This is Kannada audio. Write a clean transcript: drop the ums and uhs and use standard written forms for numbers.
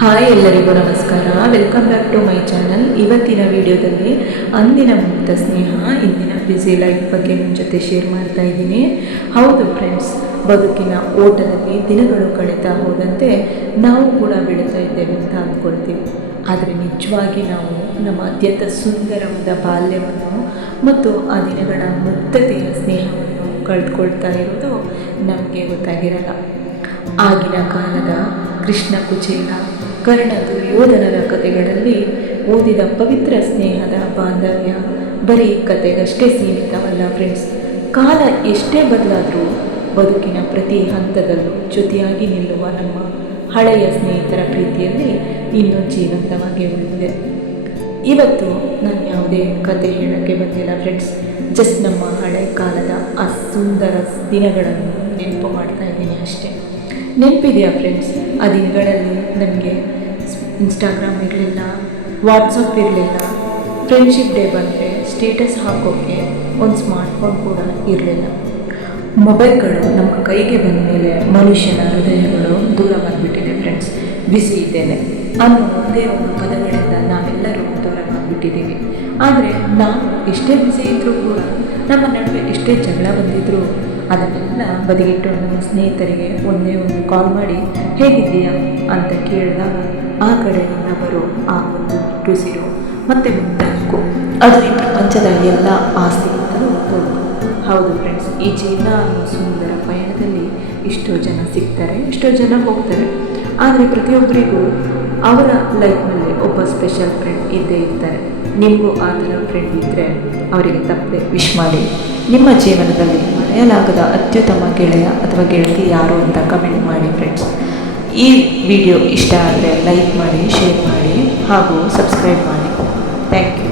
ಹಾಯ್ ಎಲ್ಲರಿಗೂ ನಮಸ್ಕಾರ. Welcome back to my channel. ಇವತ್ತಿನ ವಿಡಿಯೋದಲ್ಲಿ ಅಂದಿನ ಮುಕ್ತ ಸ್ನೇಹ ಇಂದಿನ ಬ್ಯುಸಿ ಲೈಫ್ ಬಗ್ಗೆ ನಿಮ್ಮ ಜೊತೆ ಶೇರ್ ಮಾಡ್ತಾ ಇದ್ದೀನಿ. ಹೌದು ಫ್ರೆಂಡ್ಸ್, ಬದುಕಿನ ಓಟದಲ್ಲಿ ದಿನಗಳು ಕಳೀತಾ ಹೋದಂತೆ ನಾವು ಕೂಡ ಬೆಳೀತಾ ಇದ್ದೇವೆ ಅಂತ ಅಂದ್ಕೊಳ್ತೀವಿ. ಆದರೆ ನಿಜವಾಗಿ ನಾವು ನಮ್ಮ ಅತ್ಯಂತ ಸುಂದರವಾದ ಬಾಲ್ಯವನ್ನು ಮತ್ತು ಆ ದಿನಗಳ ಮುಕ್ತತೆಯ ಸ್ನೇಹವನ್ನು ಕಳೆದುಕೊಳ್ತಾ ಇರೋದು ನಮಗೆ ಗೊತ್ತಾಗಿರಲ್ಲ. ಆಗಿನ ಕಾಲದ ಕೃಷ್ಣ ಕುಚೇಲ, ಕರ್ಣ, ದುರ್ಯೋಧನರ ಕಥೆಗಳಲ್ಲಿ ಓದಿದ ಪವಿತ್ರ ಸ್ನೇಹದ ಬಾಂಧವ್ಯ ಬರೀ ಕತೆಗಷ್ಟೇ ಸೀಮಿತವಲ್ಲ ಫ್ರೆಂಡ್ಸ್. ಕಾಲ ಎಷ್ಟೇ ಬದಲಾದರೂ ಬದುಕಿನ ಪ್ರತಿ ಹಂತದಲ್ಲೂ ಜೊತೆಯಾಗಿ ನಿಲ್ಲುವ ನಮ್ಮ ಹಳೆಯ ಸ್ನೇಹಿತರ ಪ್ರೀತಿಯಲ್ಲಿ ಇನ್ನೂ ಜೀವಂತವಾಗಿ ಉಳಿದಿದೆ. ಇವತ್ತು ನಾನು ಯಾವುದೇ ಕತೆ ಹೇಳೋಕ್ಕೆ ಬಂದಿಲ್ಲ ಫ್ರೆಂಡ್ಸ್, ಜಸ್ಟ್ ನಮ್ಮ ಹಳೆ ಕಾಲದ ಆ ಸುಂದರ ದಿನಗಳನ್ನು ನೆನಪು ಮಾಡ್ತಾ ಇದ್ದೀನಿ ಅಷ್ಟೇ. ನೆನಪಿದೆಯಾ ಫ್ರೆಂಡ್ಸ್, ಆ ದಿನಗಳಲ್ಲಿ ನಮಗೆ ಇನ್ಸ್ಟಾಗ್ರಾಮ್ ಇರಲಿಲ್ಲ, ವಾಟ್ಸಪ್ ಇರಲಿಲ್ಲ, ಫ್ರೆಂಡ್ಶಿಪ್ ಡೇ ಬಂದರೆ ಸ್ಟೇಟಸ್ ಹಾಕೋಕ್ಕೆ ಒಂದು ಸ್ಮಾರ್ಟ್ಫೋನ್ ಕೂಡ ಇರಲಿಲ್ಲ. ಮೊಬೈಲ್ಗಳು ನಮ್ಮ ಕೈಗೆ ಬಂದ ಮೇಲೆ ಮನುಷ್ಯನ ಹೃದಯಗಳು ದೂರ ಬಂದುಬಿಟ್ಟಿದೆ ಫ್ರೆಂಡ್ಸ್. ಬಿಸಿ ಇದ್ದೇನೆ ಅನ್ನೋ ಒಂದೇ ಒಂದು ಪದಗಳಿಂದ ನಾವೆಲ್ಲರೂ ದೂರವಾಗಿಬಿಟ್ಟಿದ್ದೀವಿ. ಆದರೆ ನಾವು ಎಷ್ಟೇ ಬಿಸಿ ಇದ್ದರೂ ಕೂಡ, ನಮ್ಮ ನಡುವೆ ಎಷ್ಟೇ ಜಗಳ ಬಂದಿದ್ದರೂ ಅದನ್ನೆಲ್ಲ ಬದಿಗಿಟ್ಟು ನಮ್ಮ ಸ್ನೇಹಿತರಿಗೆ ಒಂದೇ ಒಂದು ಕಾಲ್ ಮಾಡಿ ಹೇಗಿದ್ದೀಯಾ ಅಂತ ಕೇಳಿದಾಗ ಆ ಕಡೆಯಿಂದ ಬರೋ ಆ ಒಂದು ರುಸಿರು ಮತ್ತು ಮುದ್ದಕ್ಕೂ ಅದು ಈ ಪ್ರಪಂಚದ ಎಲ್ಲ ಆಸ್ತಿಗಿಂತಲೂ ದೊಡ್ಡದು. ಹೌದು ಫ್ರೆಂಡ್ಸ್, ಈ ಜೀವನ ಅನ್ನೋ ಸುಂದರ ಪಯಣದಲ್ಲಿ ಎಷ್ಟೋ ಜನ ಸಿಗ್ತಾರೆ, ಎಷ್ಟೋ ಜನ ಹೋಗ್ತಾರೆ. ಆದರೆ ಪ್ರತಿಯೊಬ್ಬರಿಗೂ ಅವರ ಲೈಫ್ನಲ್ಲಿ ಒಬ್ಬ ಸ್ಪೆಷಲ್ ಫ್ರೆಂಡ್ ಇದ್ದೇ ಇರ್ತಾರೆ. ನಿಮಗೂ ಆ ಥರ ಫ್ರೆಂಡ್ ಇದ್ದರೆ ಅವರಿಗೆ ತಪ್ಪದೆ ವಿಶ್ ಮಾಡಿ. ನಿಮ್ಮ ಜೀವನದಲ್ಲಿ ಮರೆಯಲಾಗದ ಅತ್ಯುತ್ತಮ ಗೆಳೆಯ ಅಥವಾ ಗೆಳತಿ ಯಾರು ಅಂತ ಕಮೆಂಟ್ ಮಾಡಿ ಫ್ರೆಂಡ್ಸ್. ಈ ವಿಡಿಯೋ ಇಷ್ಟ ಆದರೆ ಲೈಕ್ ಮಾಡಿ, ಶೇರ್ ಮಾಡಿ ಹಾಗೂ ಸಬ್ಸ್ಕ್ರೈಬ್ ಮಾಡಿ. Thank you.